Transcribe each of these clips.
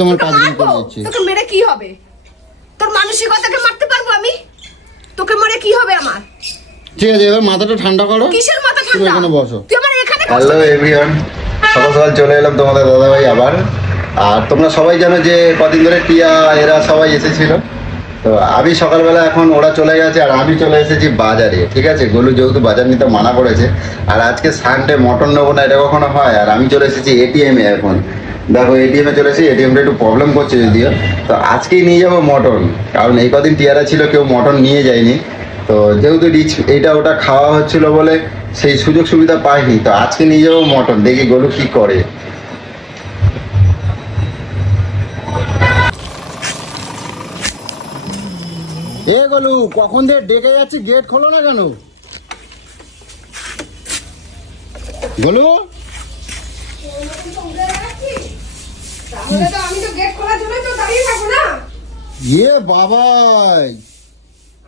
তোমার কাজ করে দিচ্ছি। তোকে মেরে কি হবে? তোর মানসিকতাকে মারতে পারবো আমি? তোকে মেরে কি হবে আমার? ঠিক আছে, এবার মাথাটা ঠান্ডা করো। কিসের মাথা ঠান্ডা? এখানে বসো। তুই আমার এখানে হ্যালো এভরিওয়ান, সকাল সকাল চলে এলাম তোমাদের দাদাভাই আবার। আর তোমরা সবাই জানো যে কদিন ধরে টিয়া এরা সবাই এসেছিল। তো আমি সকালবেলা, এখন ওরা চলে গেছে আর আমি চলে এসেছি বাজারে। ঠিক আছে, গোলু যেহেতু বাজার নিতে মানা করেছে, আর আজকে সানডে মটন নেবো না, এটা কখনো হয়। আর আমি চলে এসেছি এটিএম এ। এখন দেখো এটিএম এ চলে এসেছি, এটিএমটা একটু প্রবলেম করছে যদিও। তো আজকেই নিয়ে যাবো মটন, কারণ এই কদিন টিয়ারা ছিল কেউ মটন নিয়ে যায়নি। তো যেহেতু রিচ এটা ওটা খাওয়া হচ্ছিল বলে সেই সুযোগ সুবিধা পাইনি। তো আজকে নিয়ে যাবো মটন, দেখি গোলু কি করে। এ গোলু, কখন দিয়ে ডেকে যাচ্ছি, গেট খোলো না কেন? গোলু, আমি তো গেট খোলার জন্য তো দাঁড়িয়ে থাকবো না। এ বাবাই,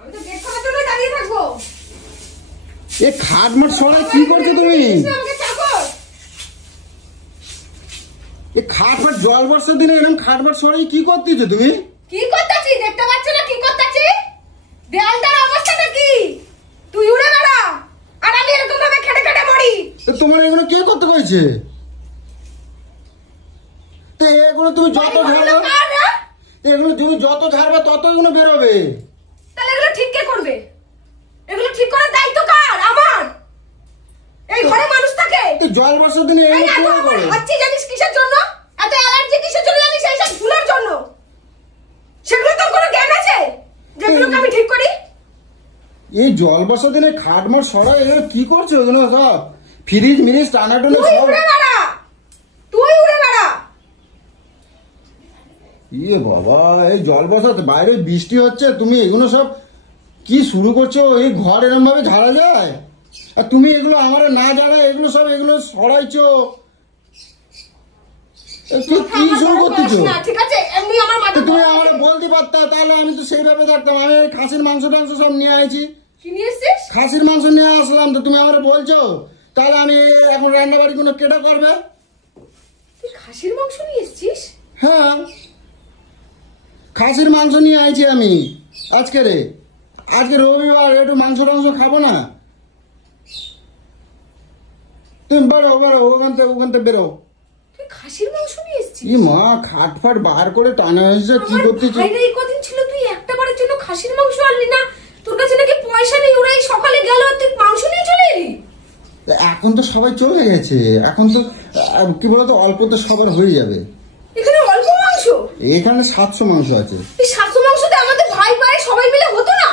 আমি তো গেট খোলার জন্য দাঁড়িয়ে থাকবো। এ খাটমাট সরাই কি করছো তুমি? এ খাটমাট জল বর্ষার দিনে এরকম খাটমাট সরাই কি করতেছো তুমি? কি করতেছি দেখতে পাচ্ছ না? কি করতেছি? দেয়ালটার অবস্থাটা কি? তুই উড়ে বেড়া আর আমি এরকম ভাবে খেটে খেটে মরি। তোমার এগুলো কে করতে কইছে? তো এগুলো তুমি যত ঝাড়বে, এগুলো তুমি যত ঝাড়বে তত এগুলো বেরোবে। তাহলে এগুলো ঠিক কে করবে? এগুলো ঠিক করার দায়িত্ব কার? আমার। এই ঘরে মানুষ থাকে। তো জল বর্ষার দিনে এগুলো কে করে? হচ্ছে জানিস কিসের জন্য? এত অ্যালার্জি কিসের জন্য জানিস? এই সব ফুলের জন্য। সেগুলো তোর কোনো জ্ঞান আছে যেগুলোকে আমি ঠিক করি? এই জল বর্ষার দিনে খাটমাট সরাই এগুলো কি করছো? এগুলো সব ফ্রিজ মিরিজ টানাটুনি তুই সব। উড়ে বেড়া, তুই উড়ে বেড়া। ইয়ে বাবা, এই জল বসাতে বাইরে বৃষ্টি হচ্ছে, তুমি এগুলো সব কি শুরু করছো? এই ঘর এরকম ভাবে ঝাড়া যায়? আর তুমি এগুলো আমার না জানা এগুলো সব এগুলো সরাইছো, কি শুরু করতেছো? ঠিক আছে, এমনি আমার মাথা। তুমি আমার বলতে পারতা, তাহলে আমি তো সেইভাবে থাকতাম। আমি এই খাসির মাংস টাংস সব নিয়ে আইছি। কি নিয়ে এসেছিস? খাসির মাংস নিয়ে আসলাম, তো তুমি আমার বলছো তাহলে আমি এখন রান্না বাড়ি কোনো কেটা করবে? তুই খাসির মাংস নিয়ে এসেছিস? হ্যাঁ, খাসির মাংস নিয়ে আইছি আমি আজকে রে। আজকে রবিবার, একটু মাংস টাংস খাবো না? তুমি বেরো বেরো, ওখান থেকে বেরো। তুই খাসির মাংস নিয়ে এসেছিস? ই মা, খাট ফাট বার করে টানা হয়েছে, কি করতেছিস? ভাইরা এই কদিন ছিল, তুই একটা বারের জন্য খাসির মাংস আনলি না? তোর কাছে নাকি পয়সা নেই, ওরা এই সকালে গেল, তুই মাংস নিয়ে চলে এলি? এখন তো সবাই চলে গেছে, এখন তো কি বলতো অল্প তো সবার হয়ে যাবে। এখানে অল্প মাংস? এখানে 700 মাংস আছে। এই 700 মাংসতে আমাদের ভাই ভাই সবাই মিলে হতো না?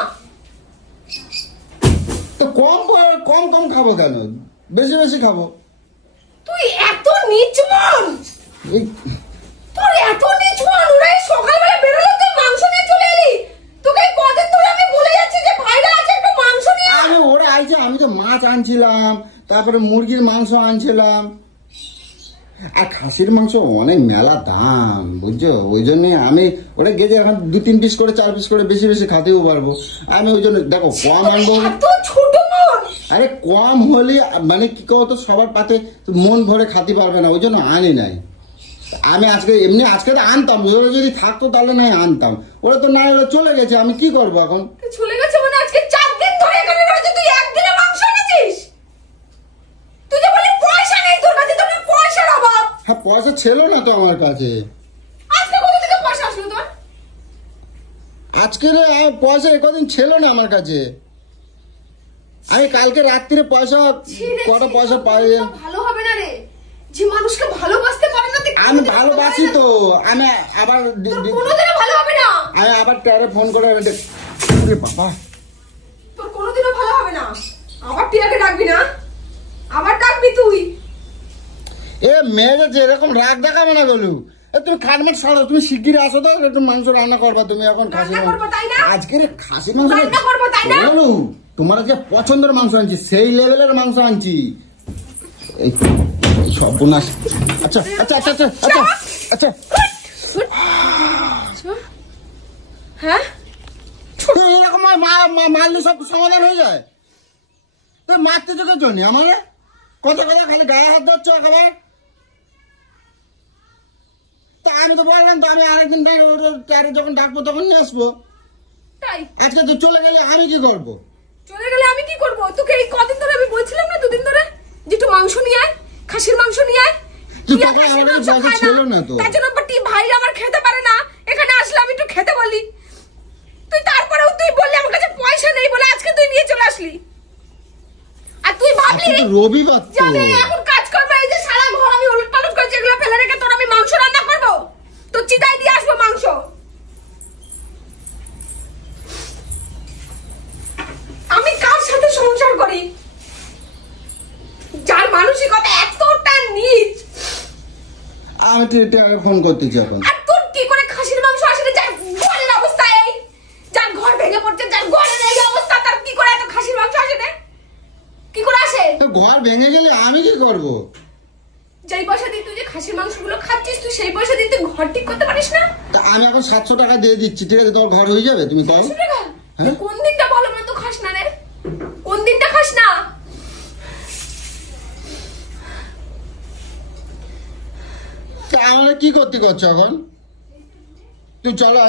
তো কম কম কম খাবো কেন, বেশি বেশি খাবো। তুই এত নীচ মন, এই তোর এত নীচ মন, ওরা এই সকালবেলা বেরোলো, তুই মাংস নিয়ে চলে এলি। তোকে এই কদিন ধরে আমি বলে যাচ্ছি যে ভাইরা আছে, একটু মাংস নিয়ে আয়। আরে ওরা আইছে, আমি তো মাছ আনছিলাম, তারপরে মুরগির মাংস আনছিলাম। আর খাসির মাংস অনেক মেলা দাম, বুঝছো? ওই জন্য আমি ওরা গেছে, এখন 2-3 পিস করে 4 পিস করে বেশি বেশি খাতেও পারবো আমি। ওই জন্য দেখো কম আনবো। এত ছোট মন। আরে কম হলে মানে কি কতো, সবার পাতে মন ভরে খাতে পারবে না, ওই জন্য আনি নাই আমি। আজকে এমনি আজকে তো আনতাম, ওরা যদি থাকতো তাহলে নাই আনতাম। ওরা তো নাই, ওরা চলে গেছে, আমি কি করবো এখন? চলে গেছে মানে আজকে 4 দিন ধরে এখানে রয়েছে, তুই একদিনে মাংস এনেছিস? তুই যে বলি পয়সা নেই তোর কাছে, তোর পয়সার অভাব। হ্যাঁ, পয়সা ছিল না তো আমার কাছে। আজকে কোথা থেকে পয়সা আসলো তোর? আজকে পয়সা একদিন ছিল না আমার কাছে। আমি কালকে রাত্রিরে পয়সা, কটা পয়সা পাই। ভালো হবে না রে, যে মানুষকে ভালোবাসতে পারে না। আমি ভালোবাসি তো, আমি আবার কোনোদিনও ভালো হবে না। আমি আবার টিয়ারে ফোন করে বাবা, তোর কোনোদিনও ভালো হবে না। আবার টিয়াকে ডাকবি না, আবার ডাকবি তুই। এ মেয়েদের যেরকম রাগ দেখাবে না গলু। তুমি খাটমাট সরো, তুমি শিগগিরই আসো তো, একটু মাংস রান্না করবা তুমি। এখন খাসি আজকে খাসি মাংস বলু, তোমার আজকে পছন্দের মাংস আনছি, সেই লেভেলের মাংস আনছি। এই সর্বনাশ। আচ্ছা আচ্ছা আচ্ছা আচ্ছা আচ্ছা আচ্ছা, হ্যাঁ এরকম মারলে সব সমাধান হয়ে যায়? তুই মারতে চোখের জন্য আমাকে কথা কথা খালি গায়ে হাত দিচ্ছ একেবারে। তা আমি তো বললাম তো আমি আরেকদিন যখন ডাকবো তখন নিয়ে আসবো। তাই আজকে তুই চলে গেলে আমি কি করবো? চলে গেলে আমি কি করবো? তোকে এই কদিন ধরে আমি বলছিলাম না, দুদিন ধরে, যে একটু মাংস নিয়ে আয়, খাসির মাংস নিয়ে আয়। তার জন্য ভাই আমার খেতে পারে না, এখানে আসলে আমি একটু খেতে বলি, তুই তারপরেও তুই বললি আমার কাছে পয়সা নেই বলে আজকে তুই নিয়ে চলে আসলি। আর তুই ভাবলি রবিবার এখন কাজ করবো, এই যে সারা ঘর আমি ওলট পালট করে যেগুলো ফেলে রেখে তোর আমি মাংস রান্না করবো, তো চিতাই দিয়ে আসবো মাংস। আমি কার সাথে সংসার করি যার মানসিকতা এতটা নিচ? আমি ফোন করতেছি এখন। আর তোর কি করে খাসির মাংস আসলে, যার ঘরের অবস্থা এই, যার ঘর ভেঙে পড়ছে, যার ঘরের এই অবস্থা, তার কি করে এত খাসির মাংস আসে রে? কি করে আসে? ঘর ভেঙে গেলে আমি কি করব? যেই পয়সা দিয়ে তুই যে খাসির মাংসগুলো খাচ্ছিস, তুই সেই পয়সা দিয়ে তুই ঘর ঠিক করতে পারিস না? আমি এখন 700 টাকা দিয়ে দিচ্ছি, ঠিক আছে? তোমার ঘর হয়ে যাবে, তুমি তাও। কোন দিনটা ভালো মতো খাস না রে? কোন দিনটা খাস না? আমরা কি করতে করছো এখন? তুই চলো,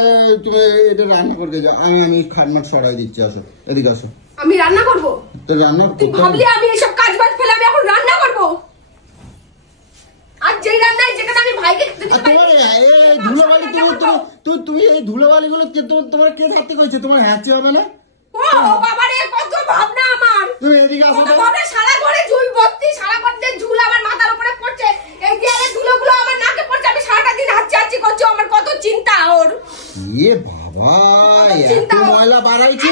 তুমি এটা রান্না করতে যাও, আমি খাটমাট সরাই দিচ্ছি। আসো এদিকে আসো। আমি রান্না করবো? তো রান্না তুই ভাবলি আমি এইসব কাজ বাজ ফেলে আমি এখন রান্না করবো? আর যেই রান্নায় যেখানে আমি ভাইকে তোমার এই ধুলোবালি, তুমি এই ধুলোবালি গুলো তোমার কে থাকতে কইছে? তোমার হ্যাঁচি হবে না? ও বাবা রে, কত ভাবনা আমার। তুমি এদিকে আসো। সারা ঘরে ঝুল ভর্তি, সারা ঘরে ঝুল আমার মাথার উপরে পড়ছে, এই দেয়ালে ধুলোগুলো আমার নাকে পড়ছে, আমি সারাটা দিন হাঁচি করছি, আমার কত চিন্তা ওর। এ বাবা, এত ময়লা বাড়াইছে।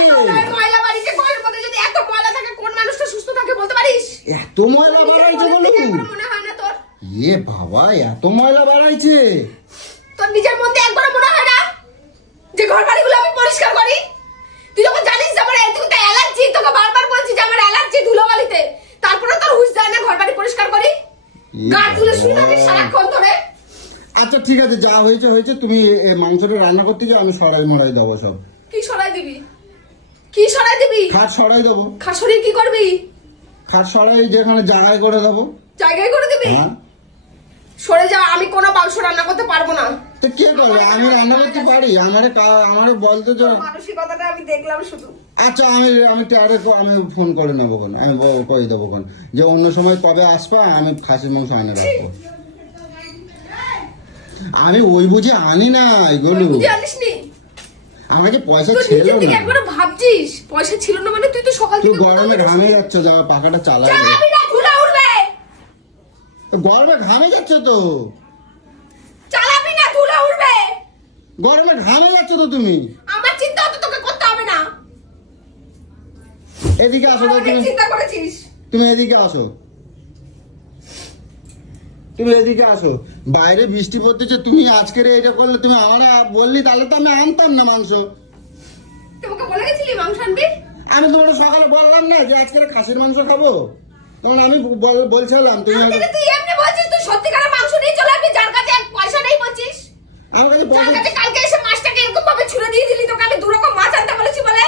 ময়লা বাড়িতে ঘরের মধ্যে যদি এত ময়লা থাকে, কোন মানুষটা সুস্থ থাকে বলতে পারিস? এত ময়লা বাড়াইছে বলো? মনে হয় না তোর? এ বাবা, এত ময়লা বাড়াইছে। তোর নিজের মধ্যে একবার মনে হয় না যে ঘর বাড়িগুলো আমি পরিষ্কার করি? তুই যখন জানিস যে আমার এতটা অ্যালার্জি, তোকে বারবার বলছি যে আমার অ্যালার্জি ধুলোবালিতে, তারপরে তোর হুঁশ যায় না ঘর বাড়ি পরিষ্কার করি? গা তুলে শুয়ে থাকিস সারাক্ষণ ধরে। আচ্ছা ঠিক আছে, যা হয়েছে হয়েছে। তুমি মাংসটা রান্না করতে যাও, আমি সরাই মরাই দেবো সব। কি সরাই দিবি? কি সরাই দিবি? খাট সরাই দেবো। খাট সরিয়ে কি করবি? খাট সরাই যেখানে জায়গায় করে দেবো। জায়গায় করে দিবি? সরে যা, আমি কোনো মাংস রান্না করতে পারবো না। তো কে করবে? আমি রান্না করতে পারি। আমারে বলতে তো মানসিকতাটা আমি দেখলাম শুধু। আচ্ছা আমি ফোন করে নেবো, আমি করে দেবো যে অন্য সময় কবে আসবা, আমি খাসির মাংস আনে রাখবো। আমি ওই বুঝে আনি না এগুলো। আমার যে পয়সা ছিল না। একবার ভাবছিস পয়সা ছিল না মানে? তুই তো সকাল থেকে গরমে ঘামে যাচ্ছ, যা পাখাটা চালা। গরমে ঘামে যাচ্ছে তো, চালাবি না, ধুলা উড়বে। গরমে ঘামে যাচ্ছে তো তুমি। আমার চিন্তা তো তোকে করতে হবে না। এদিকে আসো। তুমি চিন্তা করেছিস? তুমি এদিকে আসো, তুমি এদিকে আসো। বাইরে বৃষ্টি পড়তেছে, তুমি আজকের এটা করলে, তুমি আমার বললি তাহলে তো আমি আনতাম না মাংস। তোমাকে বলে গেছিলি মাংস আনবি? আমি তোমার সকালে বললাম না যে আজকে খাসির মাংস খাবো, তখন আমি বলছিলাম। তুই এমনি বলছিস তুই সত্যিকারের মাংস নিয়ে চলে আসবি, যার কাছে পয়সা নেই বলছিস? আমার কাছে যার কাছে কালকে এসে মাছটাকে এরকম ভাবে ছুঁড়ে দিয়ে দিলি, তোকে আমি 2 রকম মাছ আনতে বলেছি বলে।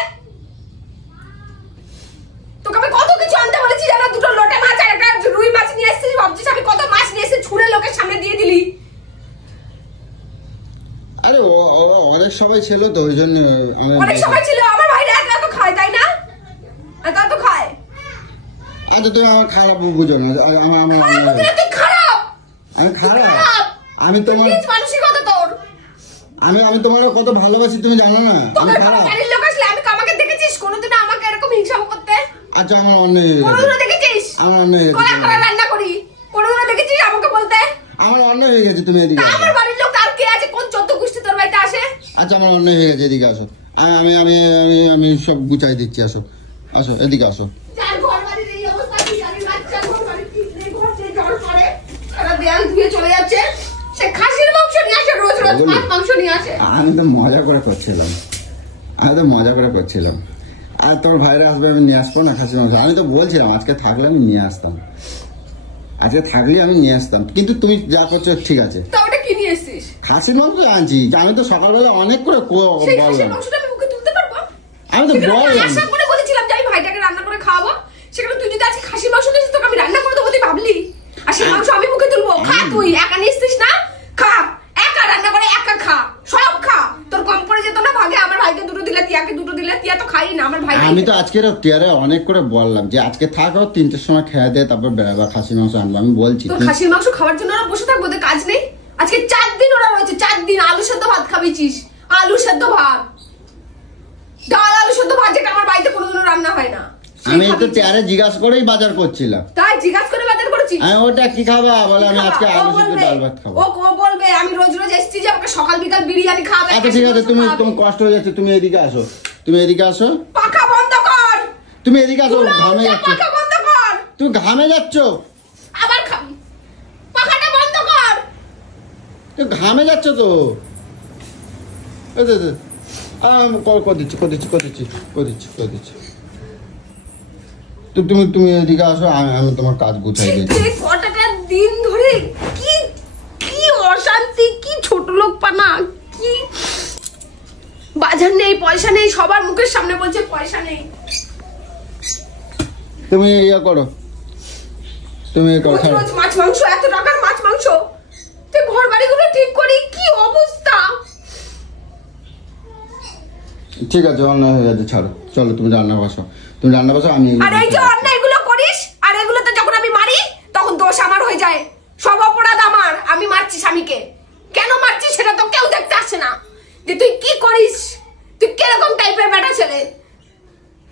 তোকে আমি কত কিছু আনতে বলেছি জানা, 2টো লোটে মাছ আর একটা রুই মাছ নিয়ে এসেছিস, ভাবছিস আমি কত মাছ নিয়ে এসে ছুঁড়ে লোকের সামনে দিয়ে দিলি। আরে অনেক সবাই ছিল তো, ওই জন্য। অনেক সবাই ছিল, আমার ভাইরা এত খায় তাই না? এত খায়। আচ্ছা তুমি আমার খারাপ বুঝো না। তুই খারাপ। আমি খারাপ? আমি তোমার মানসিকতা তোর। আমি তোমার কত ভালোবাসি তুমি জানো না? আমি খারাপ? বাড়ির লোক আসলে আমি আমাকে দেখেছিস কোনোদিন আমাকে এরকম হিংসা করতে? আচ্ছা আমার অন্যায় হয়ে গেছে। কোনোদিন দেখেছিস? আমার অন্যায় হয়ে গেছে। কলা রান্না করি, কোনোদিন দেখেছিস আমাকে বলতে? আমার অন্যায় হয়ে গেছে, তুমি এদিকে আসো। আমার বাড়ির লোক আর কে আছে? কোন 14 গোষ্ঠী তোর বাড়িতে আসে? আচ্ছা আমার অন্যায় হয়ে গেছে, এদিকে আসো। আমি সব গুছাই দিচ্ছি। আসো আসো এদিকে আসো। যার ঘর বাড়ির এই অবস্থা, কি জানি বাচ্চা ঘর বাড়ি ঠিক নেই, ঘর যে জল পড়ে সারা দেয়াল ধুয়ে চলে যাচ্ছে, সে খাসির মাংস নিয়ে আসে, রোজ মাংস নিয়ে আসে। আমি তো মজা করে করছিলাম। আর তোর ভাইরা আসবে, আমি নিয়ে আসবো না খাসির মাংস। আমি তো বলছিলাম আজকে থাকলে আমি নিয়ে আসতাম, কিন্তু তুমি যা করছো ঠিক আছে। খাসির মাংস আনছি, আমি তো সকালবেলা অনেক করে বললাম। আমি তো বলেছিলাম যে আমি ভাইটাকে রান্না করে খাওয়াবো, সেখানে তুই যদি আজকে খাসির মাংস দিয়েছিস তোকে আমি রান্না করে দেবো, তুই ভাবলি? আর সেই মাংস আমি মুখে তুলবো? খা, তুই একা নিচ্ছিস না, খা, একা একা খা, সব খা। তোর কম পড়ে যেত না ভাগে? আমার ভাইকে দুটো দিলে, টিয়াকে দুটো দিলে। টিয়া তো খাই না, আমার ভাই। আমি তো আজকে টিয়ারে অনেক করে বললাম যে আজকে থাকো, 3টের সময় খেয়ে দে, তারপর বেড়াবা, খাসির মাংস আনবো। আমি বলছি তোর খাসির মাংস খাওয়ার জন্য ওরা বসে থাকবো, ওদের কাজ নেই? আজকে 4 দিন ওরা রয়েছে, 4 দিন আলু সেদ্ধ ভাত খাবিছিস, আলু সেদ্ধ ভাত, ডাল আলু সেদ্ধ ভাত, যেটা আমার বাড়িতে কোনোদিনও রান্না হয় না। আমি তো টিয়ারে জিজ্ঞাসা করেই বাজার করছিলাম। তাই জিজ্ঞাসা করে বাজার করেছিস? আমি ওটা কি খাবা বলে, আমি আজকে আলু সেদ্ধ ডাল ভাত খাবো। ও বলবে আমি রোজ রোজ এসেছি যে আমাকে সকাল বিকাল বিরিয়ানি খাবে। আচ্ছা ঠিক আছে, তুমি তোমার কষ্ট হয়ে যাচ্ছে, তুমি এদিকে আসো, তুমি এদিকে আসো। পাখা বন্ধ কর, তুমি এদিকে আসো, ঘামে যাচ্ছ, পাখা বন্ধ কর, তুমি ঘামে যাচ্ছ, আবার খাবি, পাখাটা বন্ধ কর, তুমি ঘামে যাচ্ছ তো। করে দিচ্ছি। তো তুমি এদিকে আসো, আমি তোমার কাজ গুছাই দিচ্ছি। কটাটা দিন ধরে কি কি অশান্তি, কি ছোট লোক পানা, কি বাজার নেই, পয়সা নেই, সবার মুখের সামনে বলছে পয়সা নেই। তুমি ইয়া করো, তুমি রোজ মাছ মাংস, এত টাকার মাছ মাংস, তুই ঘর বাড়িগুলো ঠিক করি, কি অবস্থা। ঠিক আছে, অন্যায় হয়ে যাচ্ছে, ছাড়ো, চলো তুমি রান্না বসো, আমি। আর এই যে অন্যায় এগুলো করিস, আর এগুলোতে যখন আমি মারি তখন দোষ আমার হয়ে যায়, সব অপরাধ আমার। আমি মারছি স্বামীকে, কেন মারছিস সেটা তো কেউ দেখতে আসে না, যে তুই কি করিস, তুই কিরকম টাইপের বেটা ছেলে।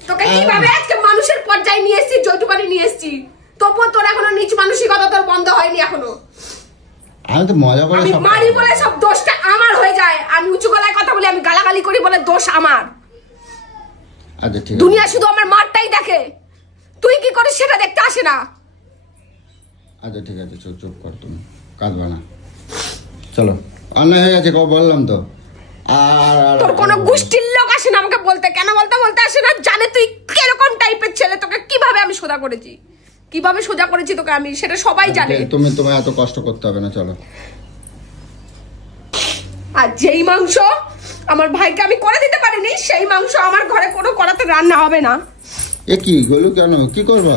তোকে কিভাবে আজকে মানুষের পর্যায়ে নিয়ে এসেছি, যৌতুকারি নিয়ে এসেছি, তবুও তোর এখনো নিচ মানসিকতা তোর বন্ধ হয়নি এখনো। আমি তো মজা করে আমি মারি বলে সব দোষটা আমার হয়ে যায়, আমি উঁচু গলায় কথা বলি, আমি গালাগালি করি বলে দোষ আমার। আচ্ছা ঠিক আছে, দুনিয়া শুধু আমার মারটাই দেখে, তুই কি করিস সেটা দেখতে আসে না। আচ্ছা ঠিক আছে, চুপ কর, তুমি কাঁদবা না, চলো। অন্যায় হয়ে গেছে, বললাম তো। আর তোর কোনো গোষ্ঠীর লোক আসে না আমাকে বলতে, কেন বলতে আসে না, জানে তুই কিরকম টাইপের ছেলে, তোকে কিভাবে আমি সোজা করেছি, তোকে আমি, সেটা সবাই জানে। তুমি এত কষ্ট করতে হবে না, চলো। আর যেই মাংস আমার ভাইকে আমি করে দিতে পারিনি, সেই মাংস আমার ঘরে কোনো করাতে রান্না হবে না। এ কি গলু, কেন কি করবা?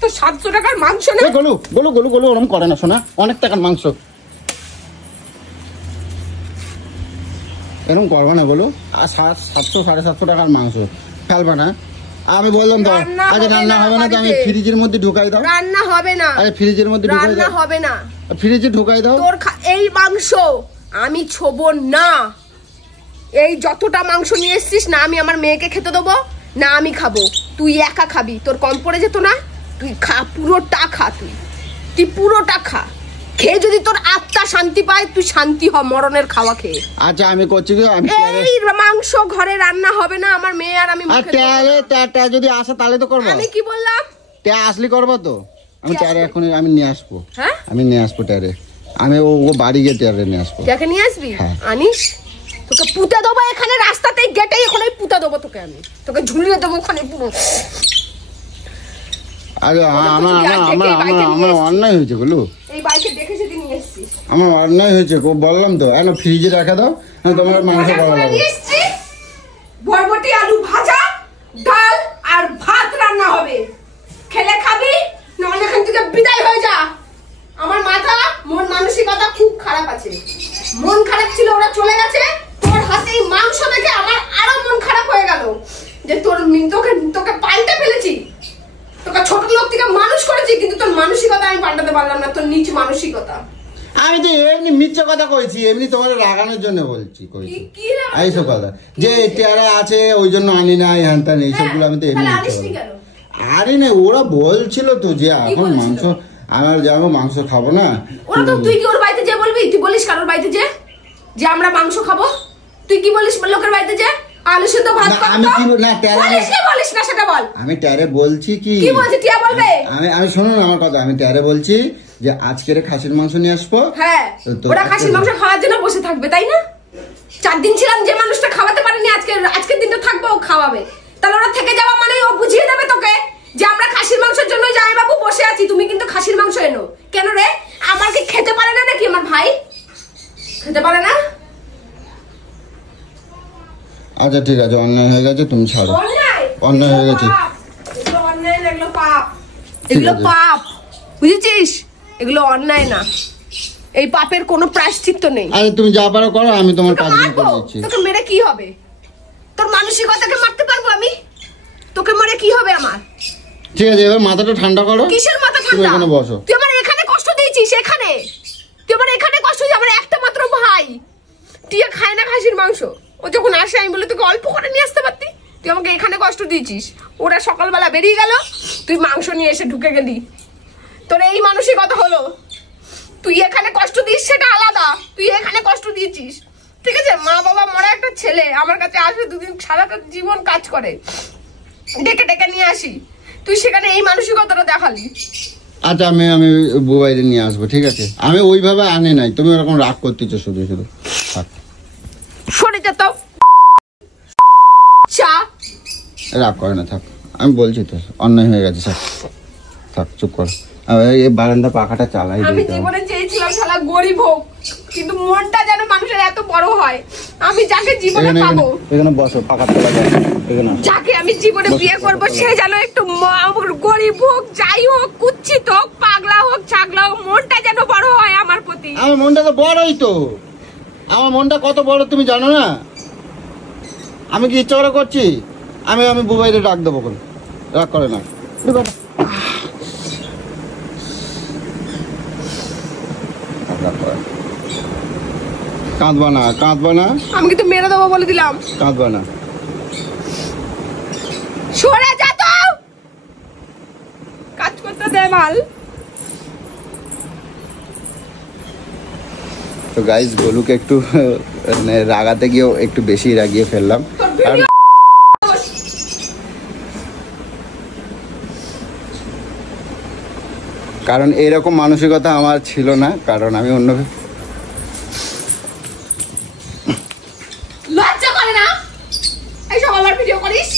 তো 700 টাকার মাংস না। গলু ওরকম করে না শোনা, অনেক টাকার মাংস, এরকম করবা না গলু। আর 700 750 টাকার মাংস ফেলবা না, আমি বললাম তো। আচ্ছা রান্না হবে না তো আমি ফ্রিজের মধ্যে ঢুকাই দাও। রান্না হবে না, আরে ফ্রিজের মধ্যে ঢুকাই দাও। রান্না হবে না, ফ্রিজে ঢুকাই দাও। তোর এই মাংস আমি ছোবো না। এই যতটা মাংস নিয়ে এসছিস না, আমি আমার মেয়েকে খেতে দেবো না, আমি খাবো, তুই একা খাবি। তোর কম পড়ে যেত না, তুই খা, পুরোটা খা, তুই পুরোটা খা। খেয়ে যদি তোর আত্মা শান্তি পায়, তুই শান্তি হ মরণের খাওয়া খেয়ে। আচ্ছা আমি করছি কি, আমি এই মাংস ঘরে রান্না হবে না, আমার মেয়ে আর আমি মুখে দেবো না। তা যদি আসে তাহলে তো করব। আমি কি বললাম? তে আসলি করবো তো, আমি টারে এখন আমি নিয়ে আসবো। হ্যাঁ আমি নিয়ে আসবো টারে, আমি ও বাড়ি গিয়ে টারে নিয়ে আসবো। যাকে নিয়ে আসবি আনিস, তোকে পুঁতে দেবো এখানে রাস্তাতেই, গেটেই ওখানেই পুঁতে দেবো তোকে, আমি তোকে ঝুলিয়ে দেবো ওখানে পুরো। আরে আমার অন্যায় হয়েছে বলু, এই বাইকে দেখে সেদিন নিয়ে এসেছিস, আমার অন্যায় হয়েছে, বললাম তো। এখন ফ্রিজে রাখা দাও, তোমার মাংস ভালো লাগবে। বরবটি আলু ভাজা, ডাল আর ভাত রান্না হবে, খেলে খাবি, নাহলে এখান থেকে বিদায় হয়ে যা। আমার মাথা মন মানসিকতা খুব খারাপ আছে, মন খারাপ ছিল, ওরা চলে গেছে, তোর হাতে মাংস দেখে আমার আরো মন খারাপ হয়ে গেল, যে তোকে পাল্টে ফেলেছি, তোকে ছোট লোক থেকে মানুষ করেছি, কিন্তু তোর মানসিকতা আমি পাল্টাতে পারলাম না, তোর নিচ মানসিকতা। আমি তো এমনি মিথ্যে কথা কইছি, এমনি তোমার রাগানোর জন্য বলছি, এইসব কথা যে টেরা আছে ওই জন্য আনি নাই, হ্যানতা নেই, সবগুলো আমি তো এমনি। আরে না, ওরা বলছিল তো যে এখন মাংস, আমার যাবো মাংস খাবো না। ওরা তো, তুই কি ওর বাড়িতে যে বলবি? তুই বলিস কারোর বাড়িতে যে আমরা মাংস খাবো? তুই কি বলিস লোকের বাড়িতে যে আলু সেদ্ধ ভাত খাবো? আমি কি না বলিস না, সেটা বল। আমি ট্যারে বলছি কি বলছি, টিয়া বলবে। আমি শোনো না আমার কথা, আমি ট্যারে বলছি যে আজকের খাসির মাংস নিয়ে আসবো। হ্যাঁ, ওরা খাসির মাংস খাওয়ার জন্য বসে থাকবে, তাই না? 4 দিন ছিলাম, যে মানুষটা খাওয়াতে পারেনি আজকের দিনটা থাকবো, ও খাওয়াবে। তাহলে ওরা থেকে যাওয়া মানে ও বুঝিয়ে দেবে তোকে যে আমরা খাসির মাংসের জন্য জামাই বাবু বসে আছি, তুমি কিন্তু খাসির মাংস এনো কেন রে? আমার কি খেতে পারে না নাকি? আমার ভাই খেতে পারে না? আচ্ছা ঠিক আছে, অন্যায় হয়ে গেছে, তুমি ছাড়ো। অন্যায় হয়ে গেছে, অন্যায় না, এগুলো পাপ, এগুলো পাপ, বুঝেছিস? এগুলো অন্যায় না, এই পাপের কোনো প্রায়শ্চিত্ত নেই। আরে তুমি যা পারো করো, আমি তোমার কাজগুলো করে দিচ্ছি। তোকে মেরে কি হবে? তোর মানসিকতাকে মারতে পারবো আমি? তোকে মেরে কি হবে আমার? ঠিক আছে, এবার মাথাটা ঠান্ডা করো। কিসের মাথা ঠান্ডা? তুমি এখানে বসো। তুই আমার এখানে কষ্ট দিয়েছিস, এখানে তুই আমার এখানে কষ্ট দিয়েছিস। আমার একটা মাত্র ভাই, টিয়া খায় না খাসির মাংস। ও যখন আসে আমি বলে তোকে অল্প করে নিয়ে আসতে পারতি। তুই আমাকে এখানে কষ্ট দিয়েছিস। ওরা সকালবেলা বেরিয়ে গেল, তুই মাংস নিয়ে এসে ঢুকে গেলি। তোর এই মানসিকতা হলো? তুই এখানে কষ্ট দিস সেটা আলাদা, তুই এখানে কষ্ট দিয়েছিস। ঠিক আছে, মা বাবা মরা একটা ছেলে আমার কাছে আসবে, দুদিন সারাটা জীবন কাজ করে, ডেকে ডেকে নিয়ে আসি, তুই সেখানে এই মানসিকতাটা দেখালি। আচ্ছা, আমি বুবাইরে নিয়ে আসবো, ঠিক আছে? আমি ওইভাবে আনি নাই, তুমি ওরকম রাগ করতেছো শুধু শুধু। থাক, সরে যেত চা। রাগ করে না, থাক। আমি বলছি তো অন্যায় হয়ে গেছে, থাক থাক, চুপ কর। এই বারান্দা পাখাটা চালাই। আমি জীবনে চেয়েছিলাম শালা গরিব হোক, কিন্তু মনটা যেন মানুষের এত বড় হয়। আমি যাকে জীবনে পাবো, এখানে বসো, পাখা তোলা যায় এখানে। যাকে আমি জীবনে বিয়ে করব সে যেন একটু গরিব হোক, যাই হোক, কুচ্ছিত হোক, পাগলা হোক, ছাগলা হোক, মনটা যেন বড় হয় আমার প্রতি। আমার মনটা তো বড়ই তো, আমার মনটা কত বড় তুমি জানো না? আমি কি ইচ্ছা করে করছি? আমি বুবাইরে ডাক দেবো, কোন রাগ করে না। কাঁদবা না, কাঁদবা না। আমি কিন্তু মেরে দেবো বলে দিলাম। কাঁদবা না, সরে যা তো, কাজ করতে দে মাল। তো গাইস, গোলুকে একটু রাগাতে গিয়েও একটু বেশি রাগিয়ে ফেললাম। কারণ এরকম মানসিকতা আমার ছিল না, কারণ আমি অন্য লজ্জা করে না এই সব আমার ভিডিও করিস?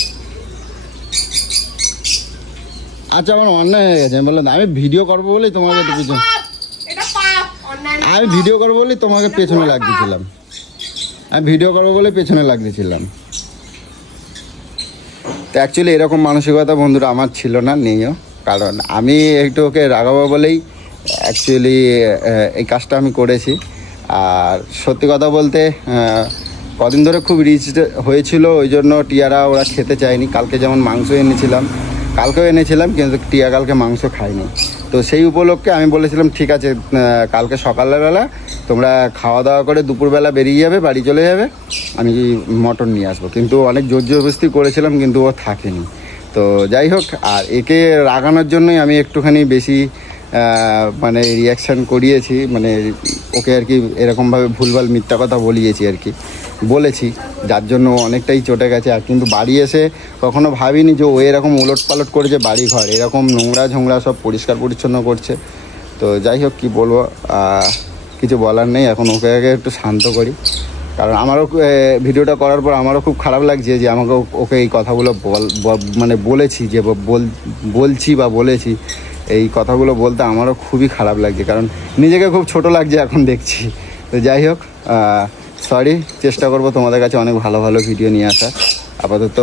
আচ্ছা, আমার অন্যায় হয়ে গেছে। আমি বললাম আমি ভিডিও করবো বলেই তোমাকে আমি ভিডিও করবো বলেই তোমাকে পেছনে লাগিয়েছিলাম। আমি ভিডিও করবো বলে পেছনে লাগিয়েছিলাম। তো অ্যাকচুয়ালি এরকম মানসিকতা বন্ধুরা আমার ছিল না, নেইও। কারণ আমি একটু ওকে রাগাবো বলেই অ্যাকচুয়ালি এই কাজটা আমি করেছি। আর সত্যি কথা বলতে কদিন ধরে খুব রিচ হয়েছিল, ওই জন্য টিয়ারা ওরা খেতে চায়নি। কালকে যেমন মাংস কালকেও এনেছিলাম, কিন্তু টিয়া কালকে মাংস খায়নি। তো সেই উপলক্ষে আমি বলেছিলাম ঠিক আছে, কালকে সকালবেলা তোমরা খাওয়া দাওয়া করে দুপুরবেলা বেরিয়ে যাবে, বাড়ি চলে যাবে, আমি মটন নিয়ে আসবো। কিন্তু অনেক জোর জবরদস্তি করেছিলাম, কিন্তু ও থাকেনি। তো যাই হোক, আর একে রাগানোর জন্যই আমি একটুখানি বেশি মানে রিয়াকশান করিয়েছি, মানে ওকে আর কি এরকমভাবে ভুলভাল মিথ্যা কথা বলেছি, যার জন্য অনেকটাই চটে গেছে। আর কিন্তু বাড়ি এসে কখনো ভাবিনি যে ও এরকম উলট পালট করেছে, বাড়ি ঘর এরকম নোংরা ঝোংরা সব পরিষ্কার পরিচ্ছন্ন করছে। তো যাই হোক, কী বলবো, কিছু বলার নেই। এখন ওকে একটু শান্ত করি, কারণ আমারও ভিডিওটা করার পর আমারও খুব খারাপ লাগছে যে আমাকে ওকে এই কথাগুলো মানে বলেছি, যে বলেছি এই কথাগুলো বলতে আমারও খুবই খারাপ লাগছে, কারণ নিজেকে খুব ছোট লাগছে এখন দেখছি। তো যাই হোক, সরি, চেষ্টা করবো তোমাদের কাছে অনেক ভালো ভালো ভিডিও নিয়ে আসার। আপাতত